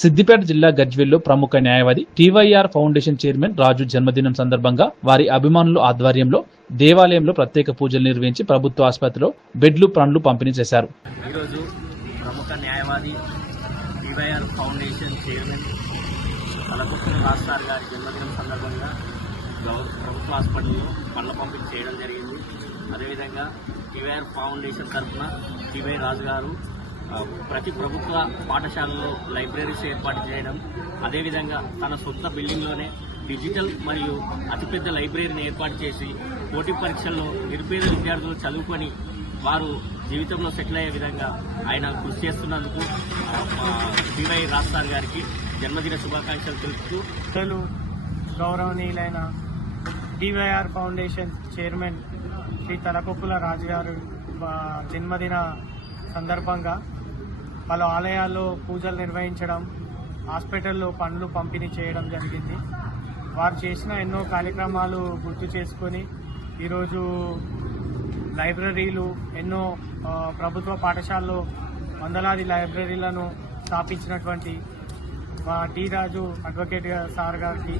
సిద్దిపేట జిల్లా గజ్వెల్లో ప్రముఖ న్యాయవాది టీవైఆర్ ఫౌండేషన్ చైర్మన్ రాజు జన్మదినం సందర్భంగా వారి అభిమానుల ఆధ్వర్యంలో దేవాలయంలో ప్రత్యేక పూజలు నిర్వహించి ప్రభుత్వ ఆసుపత్రిలో బెడ్లు పండ్లు పంపిణీ చేశారు. ఈరోజు ప్రముఖ న్యాయవాది టీవైఆర్ ఫౌండేషన్ చైర్మన్ గారి జన్మదినం సందర్భంగా ప్రభుత్వ హాస్పిటల్లో పండ్ల పంపిణీ చేయడం జరిగింది. అదేవిధంగా టీవైఆర్ ఫౌండేషన్ తరఫున టీవై రాజు గారు ప్రతి ప్రభుత్వ పాఠశాలలో లైబ్రరీస్ ఏర్పాటు చేయడం అదేవిధంగా తన సొంత బిల్డింగ్లోనే డిజిటల్ మరియు అతిపెద్ద లైబ్రరీని ఏర్పాటు చేసి పోటీ పరీక్షల్లో నిరుపేద విద్యార్థులు చదువుకొని వారు జీవితంలో సెటిల్ అయ్యే విధంగా ఆయన కృషి చేస్తున్నందుకు డివై రాస్తాన్ గారికి జన్మదిన శుభాకాంక్షలు తెలుపుతూ పెద్దలు గౌరవనీయులైన DYR foundation chairman Shri Talakoppula Raju garu జన్మదిన సందర్భంగా పలు ఆలయాల్లో పూజలు నిర్వహించడం హాస్పిటల్లో పండ్లు పంపిణీ చేయడం జరిగింది. వారు చేసిన ఎన్నో కార్యక్రమాలు గుర్తు చేసుకొని ఈరోజు లైబ్రరీలు ఎన్నో ప్రభుత్వ పాఠశాలలో వందలాది లైబ్రరీలను స్థాపించినటువంటి మా టీ రాజు అడ్వకేట్ సార్ గారికి